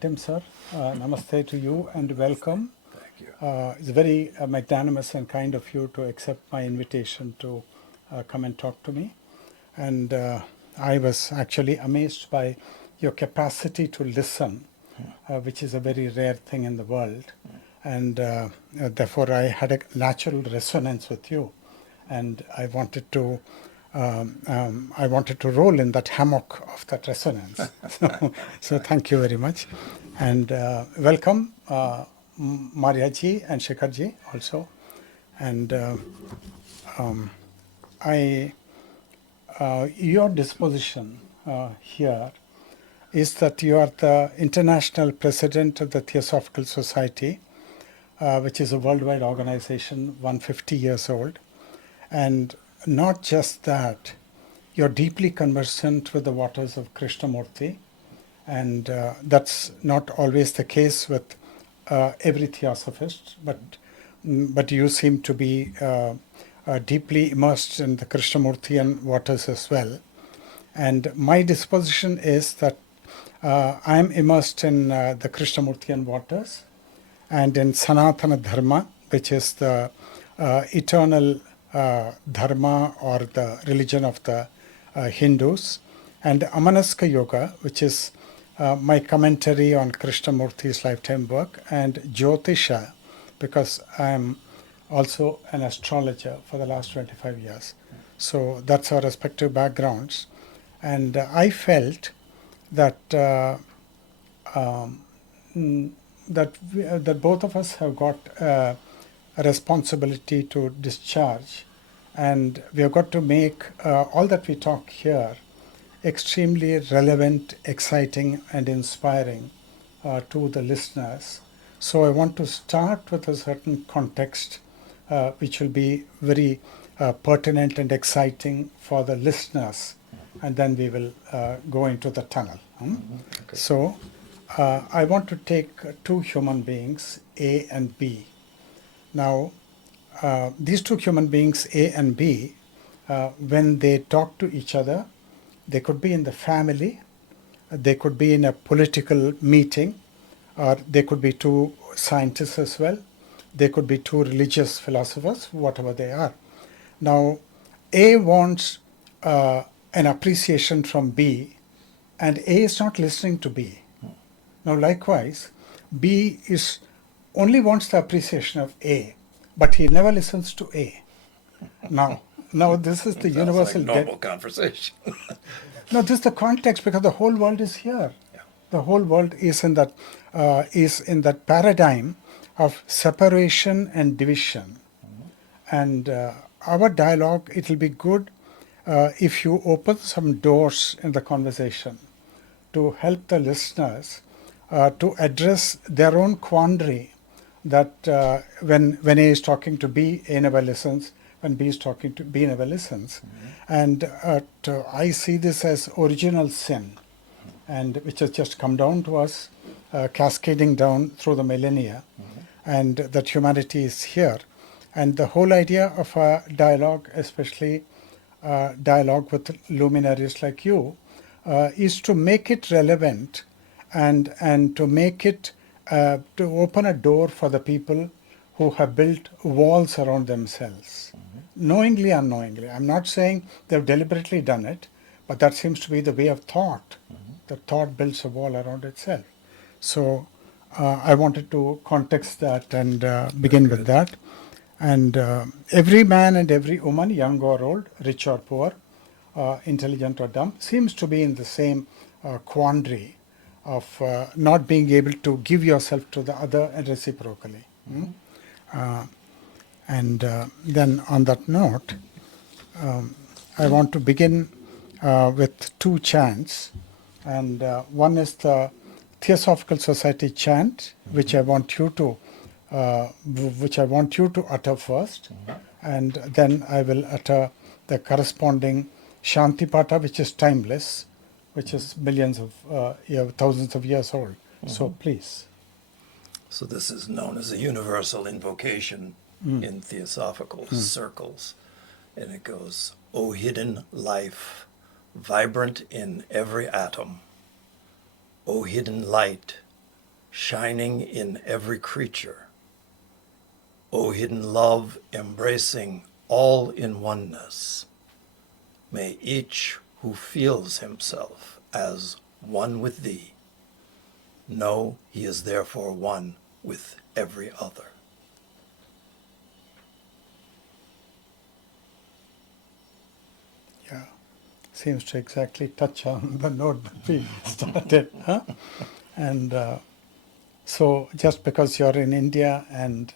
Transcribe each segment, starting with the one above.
Tim sir, namaste to you and welcome. Thank you. It's very magnanimous and kind of you to accept my invitation to come and talk to me. And I was actually amazed by your capacity to listen, which is a very rare thing in the world. And therefore, I had a natural resonance with you. And I wanted to roll in that hammock of that resonance. So thank you very much, and welcome Mariaji and Shekharji also. And your disposition here is that you are the international president of the Theosophical Society, which is a worldwide organization, 150 years old. And not just that, you're deeply conversant with the waters of Krishnamurti, and that's not always the case with every theosophist, but you seem to be deeply immersed in the Krishnamurtian waters as well. And my disposition is that I'm immersed in the Krishnamurtian waters and in Sanatana Dharma, which is the eternal dharma or the religion of the Hindus, and Amanaska Yoga, which is my commentary on Krishnamurti's lifetime work, and Jyotisha, because I'm also an astrologer for the last 25 years. So that's our respective backgrounds. And I felt that that both of us have got a responsibility to discharge, and we have got to make all that we talk here extremely relevant, exciting, and inspiring to the listeners. So I want to start with a certain context which will be very pertinent and exciting for the listeners, and then we will go into the tunnel. Okay. So I want to take two human beings, A and B. Now, these two human beings, A and B, when they talk to each other, they could be in the family, they could be in a political meeting, or they could be two scientists as well, they could be two religious philosophers, whatever they are. Now, A wants an appreciation from B, and A is not listening to B. Now, likewise, B is only wants the appreciation of A, but he never listens to A. Now this is the Sounds universal like normal conversation. No, this is the context, because the whole world is here. Yeah. The whole world is in that paradigm of separation and division. And our dialogue, it will be good if you open some doors in the conversation to help the listeners to address their own quandary, that when A is talking to B, A never listens. When B is talking to B, never listens. And I see this as original sin, and which has just come down to us, cascading down through the millennia, and that humanity is here. And the whole idea of a dialogue, especially dialogue with luminaries like you, is to make it relevant, and to make it to open a door for the people who have built walls around themselves, knowingly, unknowingly. I'm not saying they've deliberately done it, but that seems to be the way of thought. The thought builds a wall around itself. So I wanted to context that and begin with that. And every man and every woman, young or old, rich or poor, intelligent or dumb, seems to be in the same quandary of not being able to give yourself to the other and reciprocally. And then on that note, I want to begin with two chants. And one is the Theosophical Society chant, which I want you to utter first, and then I will utter the corresponding Shantipata, which is timeless, which is millions of thousands of years old. So please. So this is known as a universal invocation in theosophical circles. And it goes, O hidden life, vibrant in every atom, O hidden light, shining in every creature, O hidden love, embracing all in oneness, may each who feels himself as one with thee know he is therefore one with every other. Yeah, seems to exactly touch on the note that we started. Huh? And so, just because you're in India and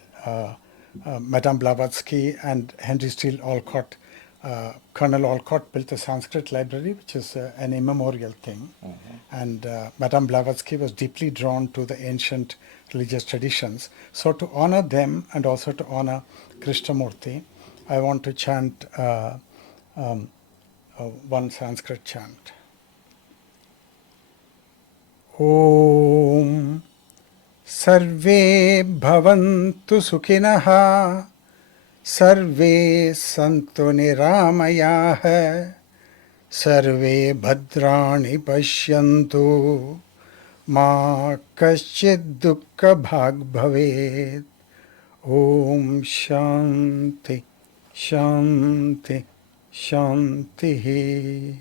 Madame Blavatsky and Henry Steele Olcott, Colonel Olcott built a Sanskrit library, which is an immemorial thing. And Madame Blavatsky was deeply drawn to the ancient religious traditions. So, to honor them and also to honor Krishnamurti, I want to chant one Sanskrit chant. Om Sarve Bhavantu Sukhinah Sarve Santu Niramayah Sarve Bhadrani Pashyantu Ma Kaschid Dukkha Bhag Bhavet. Om Shanti Shanti Shanti.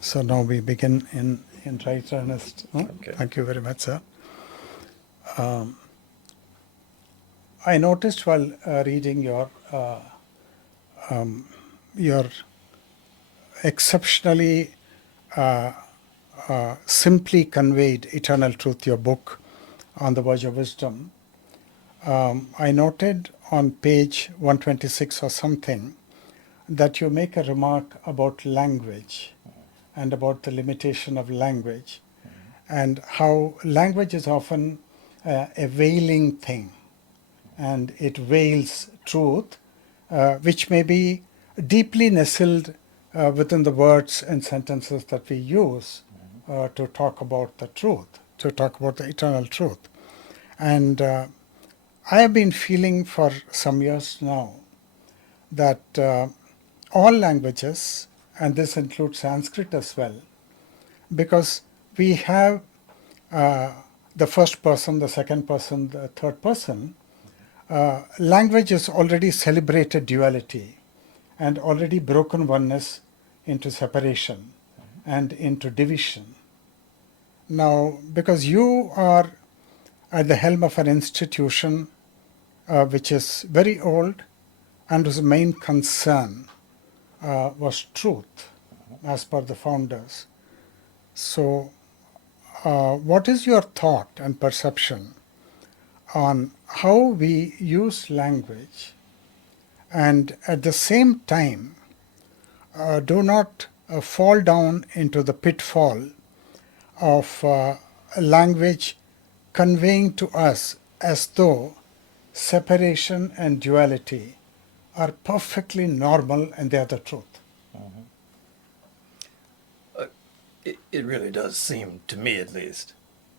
So now we begin in right earnest. Huh? Okay. Thank you very much, sir. I noticed while reading your exceptionally simply conveyed eternal truth, your book on the verge of wisdom. I noted on page 126 or something that you make a remark about language and about the limitation of language and how language is often a veiling thing and it veils truth, which may be deeply nestled within the words and sentences that we use to talk about the truth, to talk about the eternal truth. And I have been feeling for some years now that all languages, and this includes Sanskrit as well, because we have the first person, the second person, the third person, language has already celebrated duality and already broken oneness into separation and into division. Now, because you are at the helm of an institution which is very old and whose main concern was truth as per the founders. So, what is your thought and perception on how we use language and at the same time do not fall down into the pitfall of language conveying to us as though separation and duality are perfectly normal and they are the truth? It really does seem, to me at least,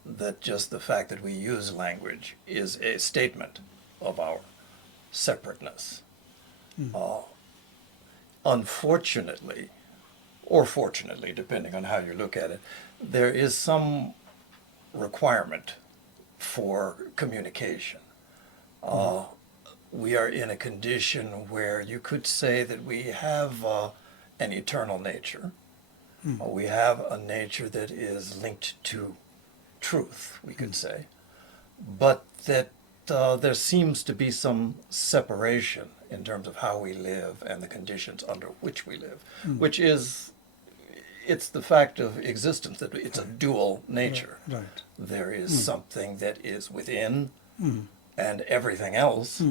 that just the fact that we use language is a statement of our separateness. Unfortunately, or fortunately, depending on how you look at it, there is some requirement for communication. We are in a condition where you could say that we have an eternal nature. We have a nature that is linked to truth, we could say, but that there seems to be some separation in terms of how we live and the conditions under which we live, which is, it's the fact of existence that it's a dual nature. Right. There is something that is within, and everything else,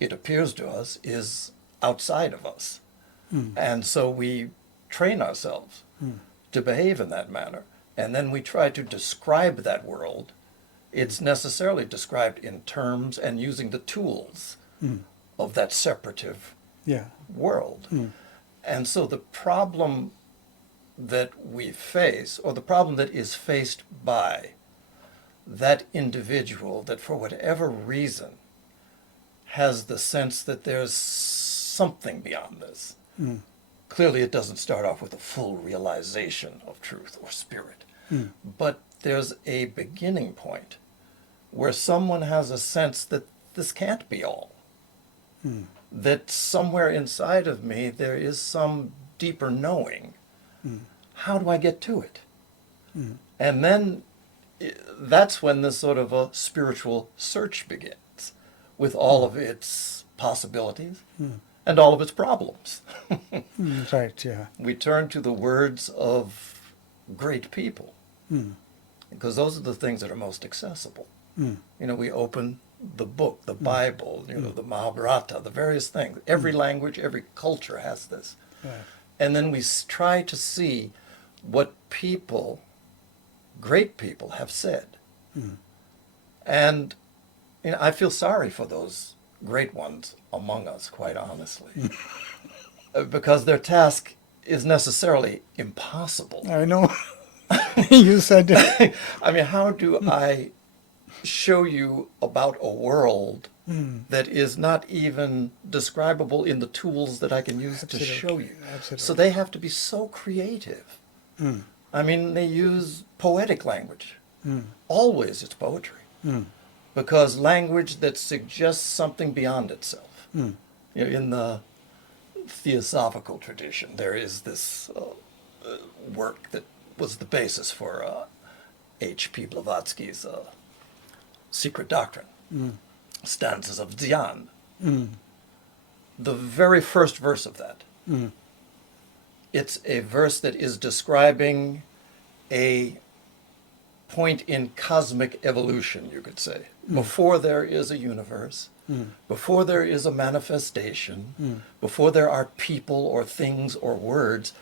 it appears to us, is outside of us. And so we train ourselves to behave in that manner. And then we try to describe that world. It's necessarily described in terms and using the tools of that separative world. And so the problem that we face, or the problem that is faced by that individual that for whatever reason has the sense that there's something beyond this. Clearly it doesn't start off with a full realization of truth or spirit, but there's a beginning point where someone has a sense that this can't be all. That somewhere inside of me there is some deeper knowing. How do I get to it? And then that's when this sort of a spiritual search begins, with all of its possibilities and all of its problems. Right, yeah. We turn to the words of great people, because those are the things that are most accessible. You know, we open the book, the Bible, you know, the Mahabharata, the various things. Every language, every culture has this. Yeah. And then we try to see what people, great people, have said. And you know, I feel sorry for those great ones among us, quite honestly, because their task is necessarily impossible. I know. You said it. I mean, how do I show you about a world that is not even describable in the tools that I can use to show you? Absolutely. So they have to be so creative. I mean, they use poetic language. Always it's poetry. Because language that suggests something beyond itself. You know, in the theosophical tradition, there is this work that was the basis for H.P. Blavatsky's Secret Doctrine, stanzas of Dzyan. The very first verse of that, it's a verse that is describing a point in cosmic evolution, you could say. Before there is a universe, before there is a manifestation, before there are people or things or words,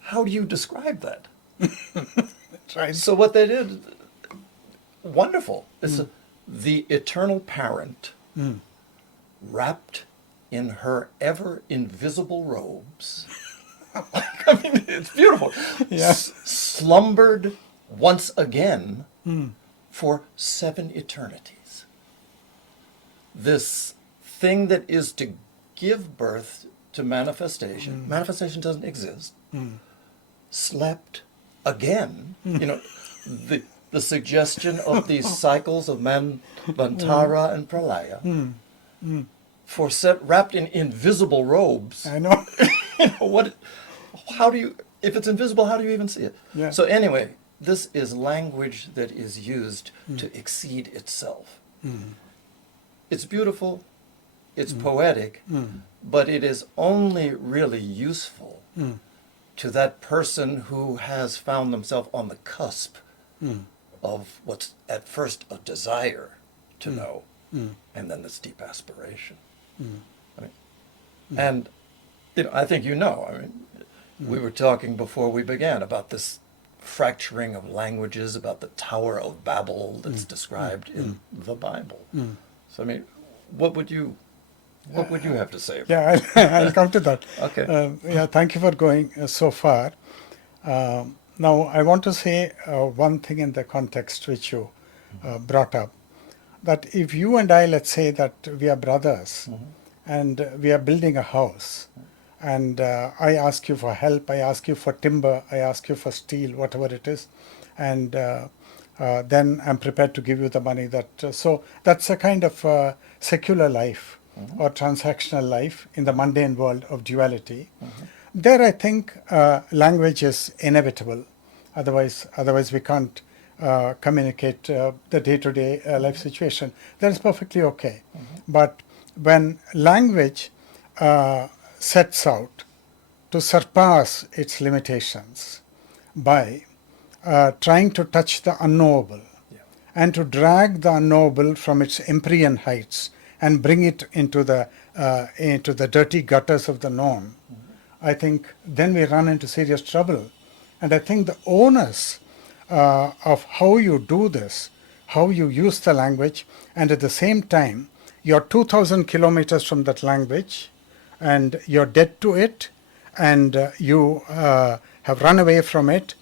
how do you describe that? That's right. So what they did, wonderful. It's the eternal parent wrapped in her ever invisible robes. I mean, it's beautiful. Yeah. Slumbered once again for 7 eternities. This thing that is to give birth to manifestation, manifestation doesn't exist, slept again. You know, the suggestion of these cycles of Manvantara and Pralaya, wrapped in invisible robes. I know. You know, how do you, if it's invisible, how do you even see it? Yeah. So anyway, this is language that is used to exceed itself. It's beautiful, it's poetic, but it is only really useful to that person who has found themselves on the cusp of what's at first a desire to know, and then this deep aspiration. I mean, and you know, I think you know, I mean, we were talking before we began about this fracturing of languages, about the Tower of Babel that's described in the Bible. So I mean, what would you have to say about Yeah, I'll come to that. Okay. Yeah, thank you for going so far. Now, I want to say one thing in the context which you brought up, that if you and I, let's say that we are brothers and we are building a house, and I ask you for help, I ask you for timber, I ask you for steel, whatever it is, and then I'm prepared to give you the money. So that's a kind of secular life or transactional life in the mundane world of duality. There, I think language is inevitable. Otherwise we can't communicate the day-to-day life situation. That is perfectly okay. But when language sets out to surpass its limitations by trying to touch the unknowable and to drag the unknowable from its empyrean heights and bring it into the dirty gutters of the known, I think then we run into serious trouble. And I think the onus of how you do this, how you use the language, and at the same time, you're 2,000 kilometers from that language, and you're dead to it, and you have run away from it,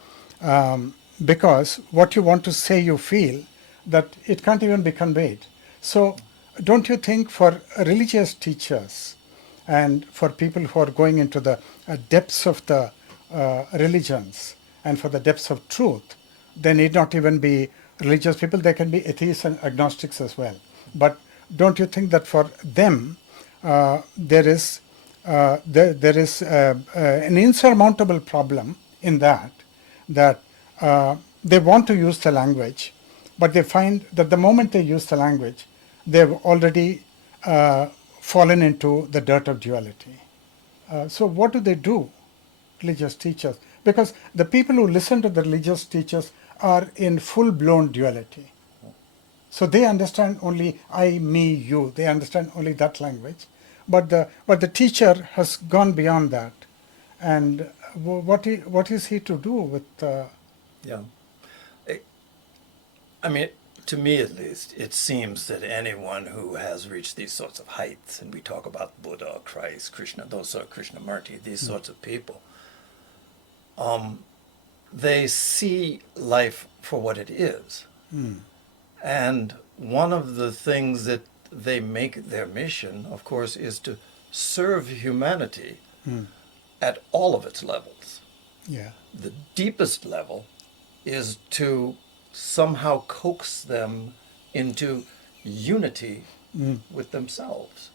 because what you want to say you feel that it can't even be conveyed. So don't you think for religious teachers and for people who are going into the depths of the religions and for the depths of truth, They need not even be religious people. They can be atheists and agnostics as well. But don't you think that for them there is an insurmountable problem in that they want to use the language, but they find that the moment they use the language, they've already fallen into the dirt of duality. So what do? Religious teachers? Because the people who listen to the religious teachers are in full-blown duality. So they understand only I, me, you. They understand only that language. But the teacher has gone beyond that. And what is he to do with... Yeah. I mean, to me at least, it seems that anyone who has reached these sorts of heights, and we talk about Buddha, Christ, Krishna, those sort of Krishnamurti, these sorts of people, they see life for what it is. And one of the things that they make their mission, of course, is to serve humanity at all of its levels. Yeah. The deepest level is to somehow coax them into unity with themselves.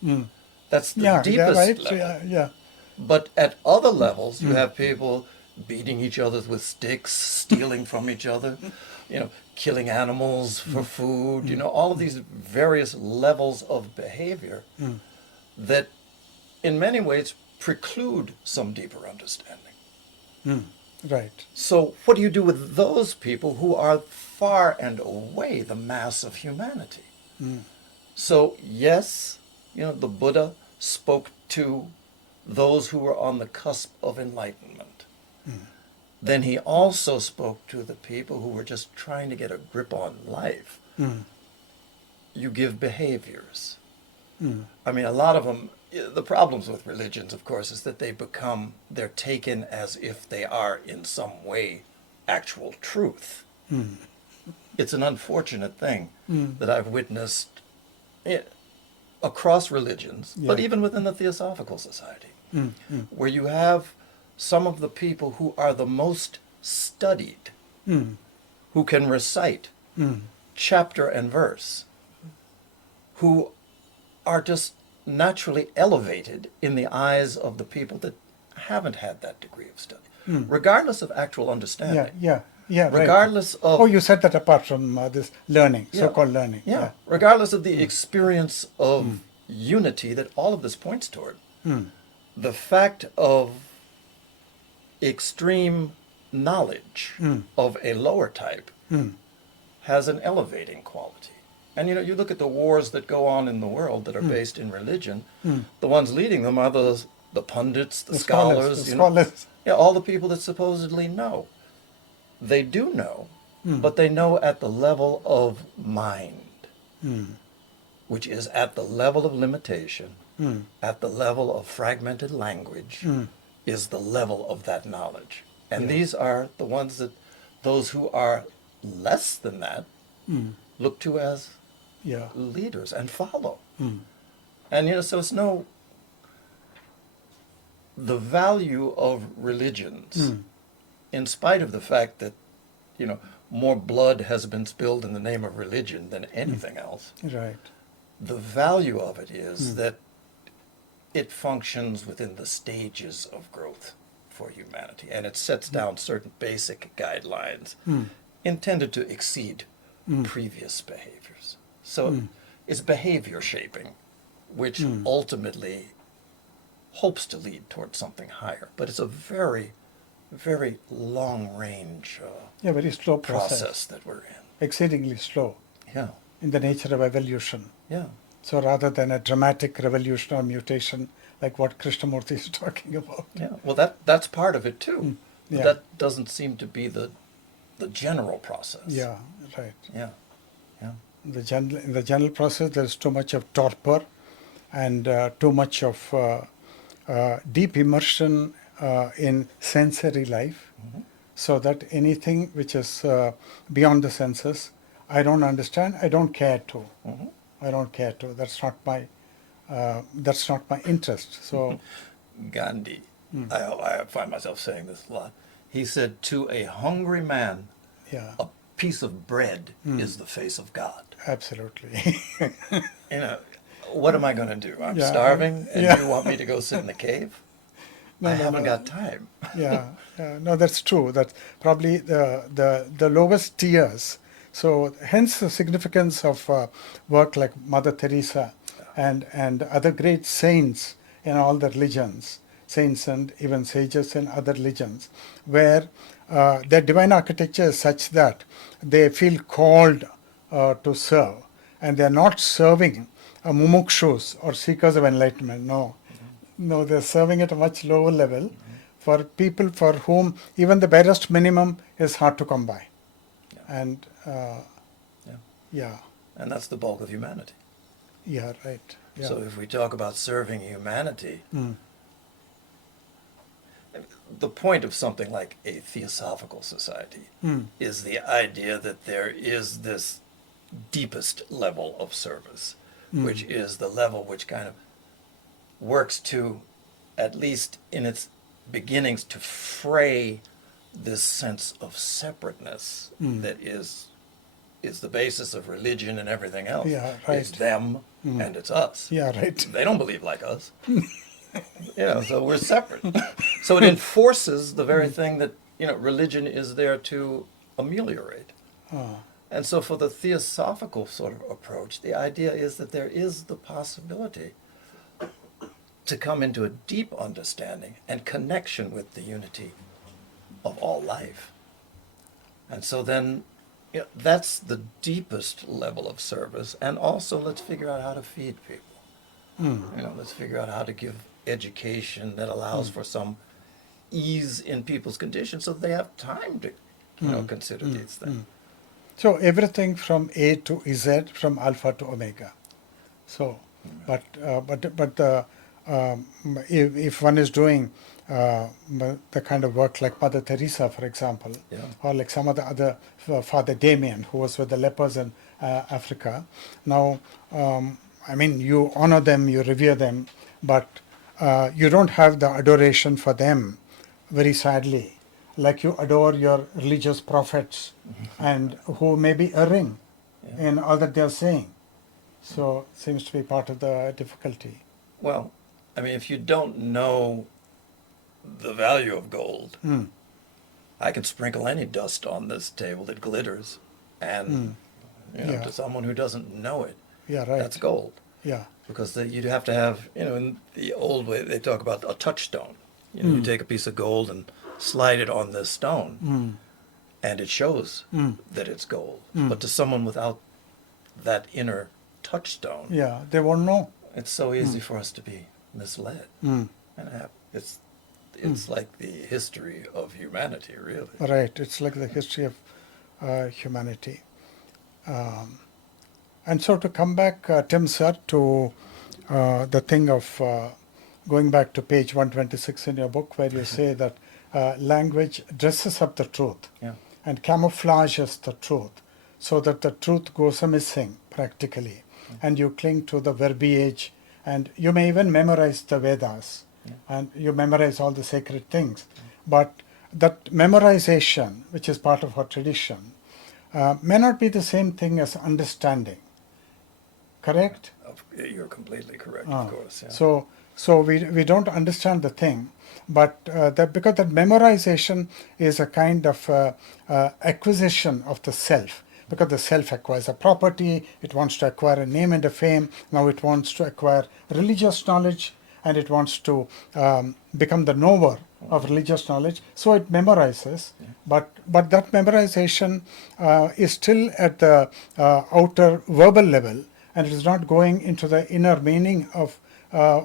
That's the deepest right. level. Yeah. But at other levels, you have people beating each other with sticks, stealing from each other, killing animals for food, all of these various levels of behavior that in many ways preclude some deeper understanding. Right. So what do you do with those people who are far and away the mass of humanity? So yes, the Buddha spoke to those who were on the cusp of enlightenment. Then he also spoke to the people who were just trying to get a grip on life. You give behaviors. I mean, a lot of them, the problems with religions, of course, is that they're taken as if they are in some way actual truth. It's an unfortunate thing that I've witnessed across religions, but even within the Theosophical Society, where you have some of the people who are the most studied, who can recite chapter and verse, who are just naturally elevated in the eyes of the people that haven't had that degree of study, regardless of actual understanding. Yeah, regardless right. of... Oh, you said that apart from this learning, Yeah. so-called learning. Yeah, regardless of the experience of unity that all of this points toward, the fact of extreme knowledge of a lower type has an elevating quality. And you look at the wars that go on in the world that are based in religion, the ones leading them are the pundits, the scholars, all the people that supposedly know. They do know, but they know at the level of mind, which is at the level of limitation, at the level of fragmented language, is the level of that knowledge. And these are the ones that those who are less than that look to as leaders and follow. And so it's the value of religions, in spite of the fact that more blood has been spilled in the name of religion than anything else. Right. The value of it is that it functions within the stages of growth for humanity, and it sets down certain basic guidelines intended to exceed previous behaviors. So it's behavior shaping, which ultimately hopes to lead towards something higher. But it's a very, very long range very slow process that we're in. Exceedingly slow. Yeah. In the nature of evolution. Yeah. So rather than a dramatic revolution or mutation like what Krishnamurti is talking about. Yeah. Well, that's part of it too. But that doesn't seem to be the general process. Yeah, right. Yeah. Yeah. In the general process, there's too much of torpor and too much of deep immersion in sensory life, so that anything which is beyond the senses, I don't understand. I don't care to. I don't care to. That's not my interest. So, Gandhi, I find myself saying this a lot. He said, "To a hungry man, Yeah. A piece of bread is the face of God. Absolutely. You know, what am I going to do? I'm Yeah, starving, and yeah. you want me to go sit in the cave? No, I no, haven't no. got time. Yeah, yeah. No, that's true. That's probably the lowest tiers. So hence the significance of work like Mother Teresa and other great saints in all the religions, saints and even sages in other religions, where their divine architecture is such that they feel called to serve, and they're not serving mumukshus or seekers of enlightenment. No, no, they're serving at a much lower level for people for whom even the barest minimum is hard to come by. Yeah. And Yeah. yeah, And that's the bulk of humanity. yeah, right. Yeah. So if we talk about serving humanity, the point of something like a theosophical society is the idea that there is this deepest level of service, which is the level which kind of works to, at least in its beginnings, to fray this sense of separateness that is the basis of religion and everything else. Yeah, It's right. them and it's us. Yeah, right. They don't believe like us. So we're separate. So it enforces the very thing that, religion is there to ameliorate. And so for the theosophical sort of approach, the idea is that there is the possibility to come into a deep understanding and connection with the unity of all life. And so then, that's the deepest level of service. And also, let's figure out how to feed people. Let's figure out how to give education that allows for some ease in people's conditions so they have time to, consider these things. So everything from A to Z, from alpha to omega. So, but if one is doing the kind of work like Mother Teresa, for example, Yeah. or like some of the other Father Damien, who was with the lepers in Africa. Now, I mean, you honor them, you revere them, but you don't have the adoration for them, very sadly, like you adore your religious prophets, and who may be erring Yeah. in all that they are saying. So it seems to be part of the difficulty. Well, I mean, if you don't know the value of gold, I can sprinkle any dust on this table that glitters, and Yeah. to someone who doesn't know it, Yeah, right. that's gold. Yeah. Because you'd have to have, in the old way, they talk about a touchstone. You take a piece of gold and slide it on this stone, and it shows that it's gold. But to someone without that inner touchstone, Yeah, they won't know. it's so easy for us to be misled. And it's like the history of humanity, really. Right, it's like the history of humanity. And so to come back, Tim, sir, to the thing of going back to page 126 in your book, where you say that language dresses up the truth Yeah. and camouflages the truth so that the truth goes missing practically. And you cling to the verbiage, and you may even memorize the Vedas, and you memorize all the sacred things. But that memorization, which is part of our tradition, may not be the same thing as understanding. Correct? You're completely correct, of course. Yeah. So we don't understand the thing, but because that memorization is a kind of acquisition of the self, because the self acquires a property, it wants to acquire a name and a fame, now it wants to acquire religious knowledge, and it wants to become the knower of religious knowledge, so it memorizes, but that memorization is still at the outer verbal level, and it is not going into the inner meaning of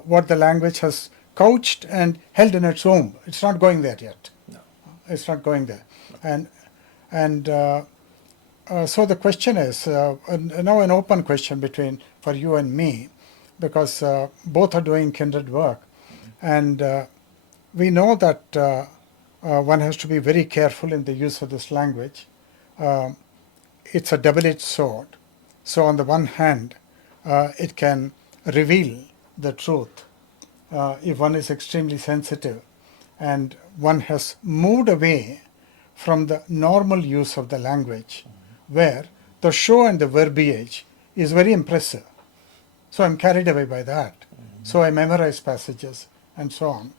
what the language has couched and held in its womb. It's not going there yet. No. It's not going there. And so the question is, now an open question for you and me, because both are doing kindred work. And we know that one has to be very careful in the use of this language. It's a double-edged sword. So on the one hand, it can reveal the truth if one is extremely sensitive and one has moved away from the normal use of the language, where the show and the verbiage is very impressive. So I'm carried away by that. So I memorize passages and so on.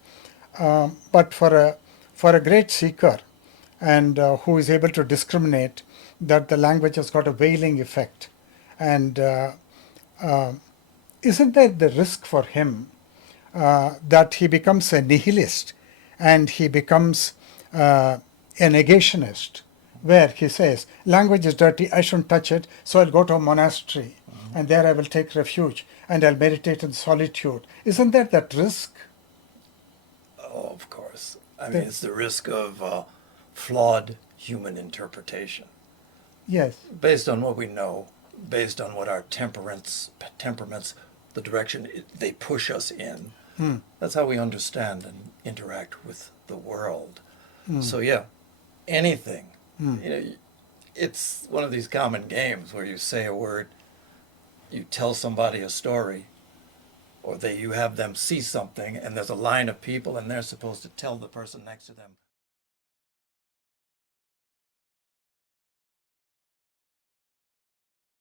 But for a great seeker and who is able to discriminate that the language has got a veiling effect, and isn't there the risk for him that he becomes a nihilist and he becomes a negationist, where he says, language is dirty, I shouldn't touch it, so I'll go to a monastery and there I will take refuge and I'll meditate in solitude. Isn't there that risk? Oh, of course. I mean, it's the risk of flawed human interpretation. Yes. Based on what we know, based on what our temperaments, the direction they push us in. That's how we understand and interact with the world. So yeah, anything. You know, it's one of these common games where you say a word, you tell somebody a story, or you have them see something, and there's a line of people, and they're supposed to tell the person next to them